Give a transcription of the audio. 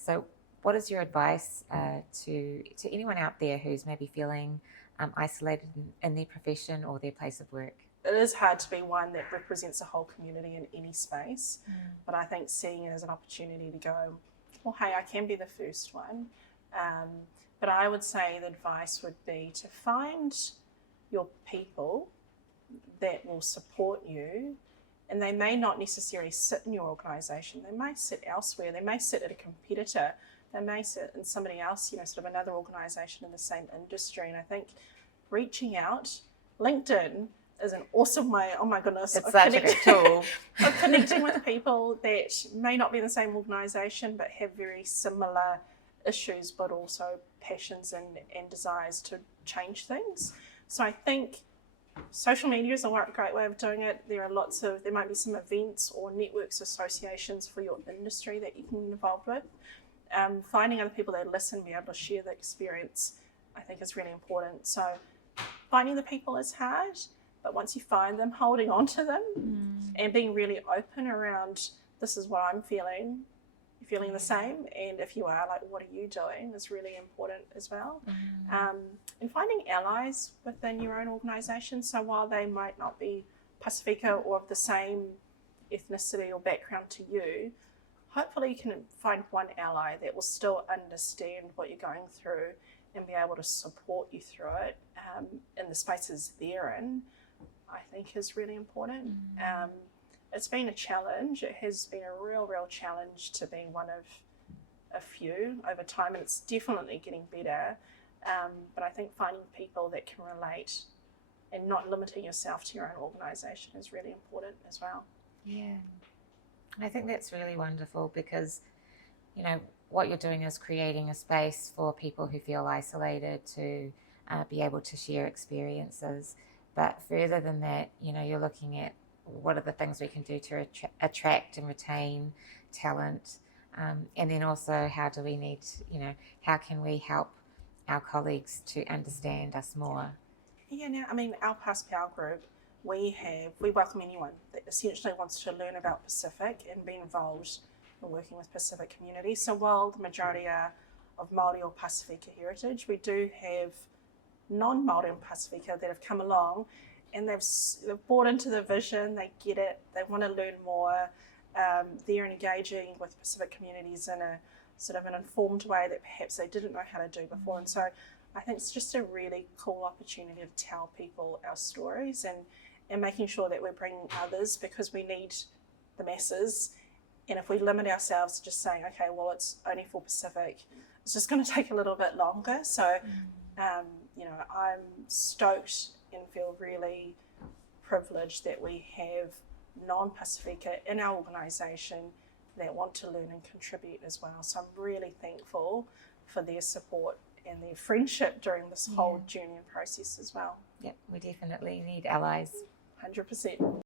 So what is your advice to anyone out there who's maybe feeling isolated in their profession or their place of work? It is hard to be one that represents a whole community in any space, but I think seeing it as an opportunity to go, well, hey, I can be the first one. But I would say the advice would be to find your people that will support you, and they may not necessarily sit in your organisation. They may sit elsewhere. They may sit at a competitor. They may sit in somebody else, sort of another organisation in the same industry. And I think reaching out, LinkedIn is an awesome way, oh my goodness, it's such a good tool. of connecting with people that may not be in the same organisation but have very similar issues, but also passions and desires to change things. So I think social media is a great way of doing it. There might be some events or networks, associations for your industry that you can get involved with. Finding other people that listen, be able to share the experience, I think is really important. So finding the people is hard, but once you find them, holding on to them and being really open around, this is what I'm feeling, you're feeling the same, and if you are, like, what are you doing, is really important as well. And finding allies within your own organisation. So while they might not be Pasifika or of the same ethnicity or background to you, hopefully you can find one ally that will still understand what you're going through and be able to support you through it in the spaces they're in, I think is really important. It's been a challenge. It has been a real challenge to be one of a few over time, and it's definitely getting better. But I think finding people that can relate and not limiting yourself to your own organisation is really important as well. Yeah. I think that's really wonderful because, what you're doing is creating a space for people who feel isolated to be able to share experiences. But further than that, you're looking at what are the things we can do to attract and retain talent. And then also how do we need, how can we help our colleagues to understand us more? Yeah, our Pasifika group, we welcome anyone that essentially wants to learn about Pacific and be involved in working with Pacific communities. So while the majority are of Māori or Pasifika heritage, we do have non-Māori and Pasifika that have come along and they've bought into the vision, they get it, they want to learn more. They're engaging with Pacific communities in a sort of an informed way that perhaps they didn't know how to do before. And so I think it's just a really cool opportunity to tell people our stories and making sure that we're bringing others, because we need the masses. And if we limit ourselves to just saying, okay, well, it's only for Pacific, it's just going to take a little bit longer. So, I'm stoked and feel really privileged that we have non-Pasifika in our organisation that want to learn and contribute as well. So I'm really thankful for their support and their friendship during this whole journey and process as well. Yep, we definitely need allies. 100%.